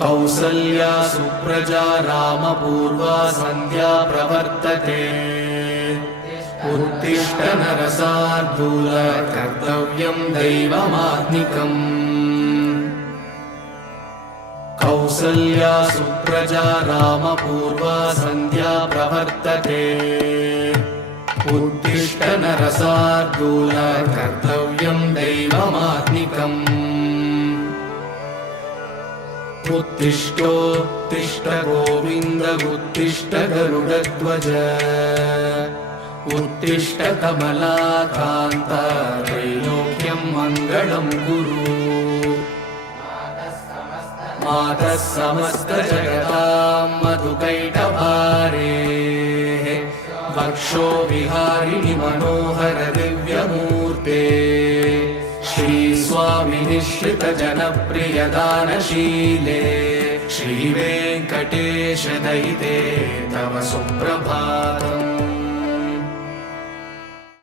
कौसल्या सुप्रजा रामपूर्वा सन्ध्या प्रवर्तते उत्तिष्ठ नरशार्दूल कर्तव्यं दैवमात्मिकम् कौसल्या सुप्रजा रामपूर्वा सन्ध्या प्रवर्तते उत्तिष्ठ नरशार्दूल कर्तव्यं दैवमात्मिकम् उत्तिष्ठोत्तिष्ठ गोविन्द उत्तिष्ठ गरुडध्वज उत्तिष्ठ कमलाकान्त त्रैलोक्यं मङ्गलं कुरु मातः समस्तजगतां मधुकैटभारेः वक्षो विहारिणि मनोहर दिव्यमूर्ते श्रीस्वामि निःश्रित जनप्रिय दानशीले श्रीवेङ्कटेश दयिते तव सुप्रभातम्।